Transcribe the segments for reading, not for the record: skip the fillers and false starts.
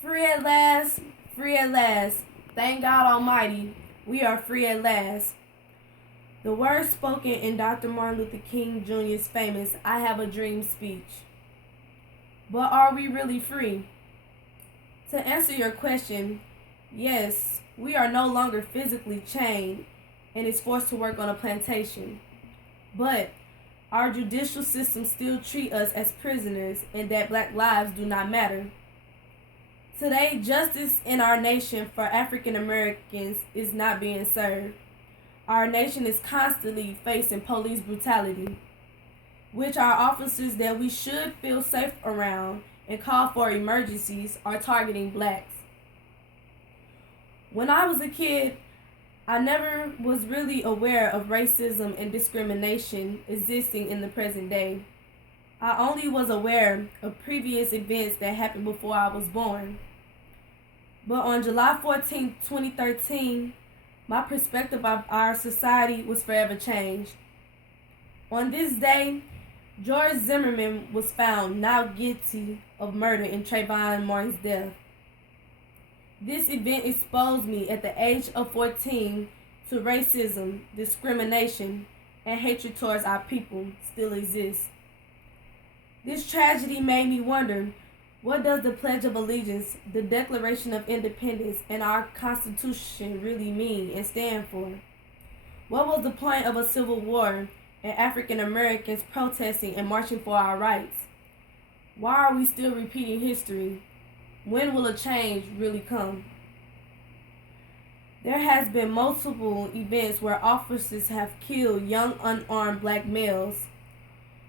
Free at last, free at last. Thank God Almighty, we are free at last. The words spoken in Dr. Martin Luther King Jr.'s famous I Have a Dream speech. But are we really free? To answer your question, yes, we are no longer physically chained and is forced to work on a plantation. But our judicial system still treat us as prisoners and that black lives do not matter. Today, justice in our nation for African Americans is not being served. Our nation is constantly facing police brutality, which our officers that we should feel safe around and call for emergencies are targeting blacks. When I was a kid, I never was really aware of racism and discrimination existing in the present day. I only was aware of previous events that happened before I was born. But on July 14, 2013, my perspective of our society was forever changed. On this day, George Zimmerman was found not guilty of murder in Trayvon Martin's death. This event exposed me at the age of 14 to racism, discrimination, and hatred towards our people still exists. This tragedy made me wonder, what does the Pledge of Allegiance, the Declaration of Independence, and our Constitution really mean and stand for? What was the point of a civil war and African Americans protesting and marching for our rights? Why are we still repeating history? When will a change really come? There has been multiple events where officers have killed young unarmed black males.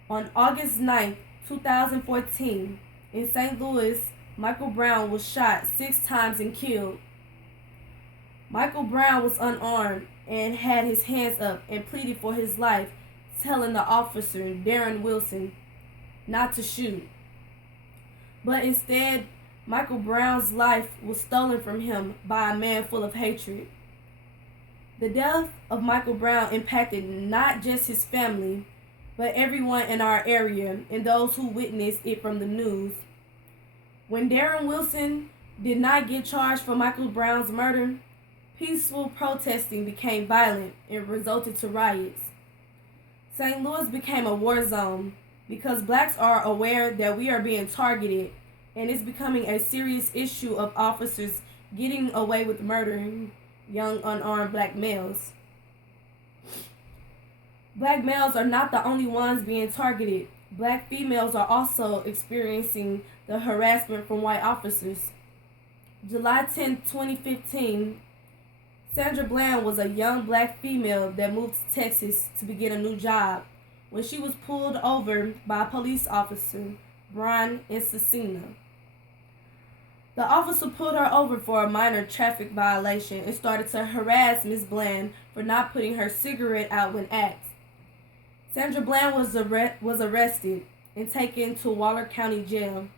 On August 9, 2014, in St. Louis, Michael Brown was shot 6 times and killed. Michael Brown was unarmed and had his hands up and pleaded for his life, telling the officer, Darren Wilson, not to shoot. But instead, Michael Brown's life was stolen from him by a man full of hatred. The death of Michael Brown impacted not just his family, but everyone in our area and those who witnessed it from the news. When Darren Wilson did not get charged for Michael Brown's murder, peaceful protesting became violent and resulted to riots. St. Louis became a war zone because blacks are aware that we are being targeted, and it's becoming a serious issue of officers getting away with murdering young unarmed black males. Black males are not the only ones being targeted. Black females are also experiencing the harassment from white officers. July 10, 2015, Sandra Bland was a young black female that moved to Texas to begin a new job when she was pulled over by a police officer, Brian Encina. The officer pulled her over for a minor traffic violation and started to harass Ms. Bland for not putting her cigarette out when asked. Sandra Bland was arrested and taken to Waller County Jail.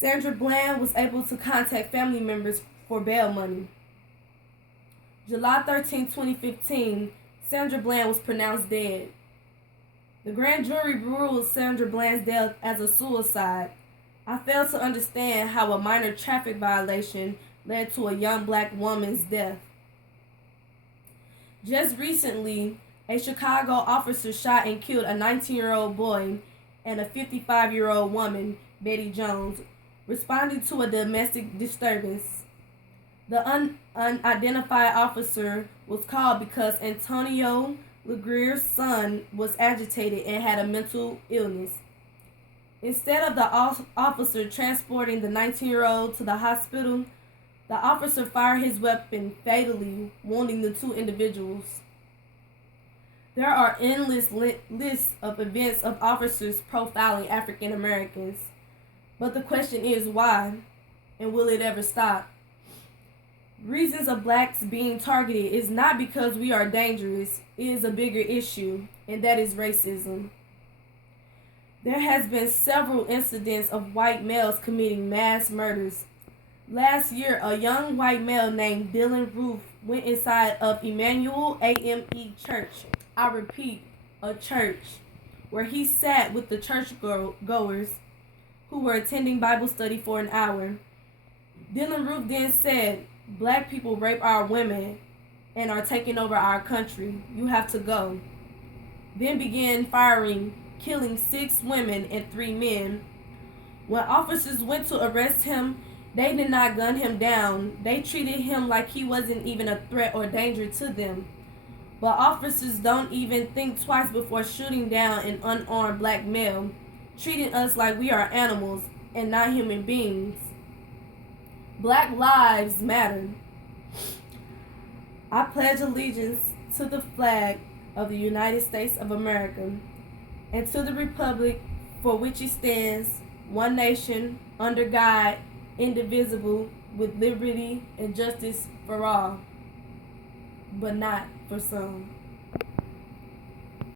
Sandra Bland was able to contact family members for bail money. July 13, 2015, Sandra Bland was pronounced dead. The grand jury ruled Sandra Bland's death as a suicide. I failed to understand how a minor traffic violation led to a young black woman's death. Just recently, a Chicago officer shot and killed a 19-year-old boy and a 55-year-old woman, Betty Jones, responding to a domestic disturbance. The unidentified officer was called because Antonio Legrier's son was agitated and had a mental illness. Instead of the officer transporting the 19-year-old to the hospital, the officer fired his weapon fatally, wounding the 2 individuals. There are endless lists of events of officers profiling African Americans. But the question is why, and will it ever stop? Reasons of blacks being targeted is not because we are dangerous. It is a bigger issue, and that is racism. There has been several incidents of white males committing mass murders. Last year, a young white male named Dylan Roof went inside of Emmanuel AME Church. I repeat, a church, where he sat with the church goers who were attending Bible study for an hour. Dylan Roof then said, "Black people rape our women and are taking over our country. You have to go." Then began firing, killing 6 women and 3 men. When officers went to arrest him, they did not gun him down. They treated him like he wasn't even a threat or danger to them. But officers don't even think twice before shooting down an unarmed black male, treating us like we are animals and not human beings. Black lives matter. I pledge allegiance to the flag of the United States of America and to the republic for which it stands, one nation, under God, indivisible, with liberty and justice for all, but not for some.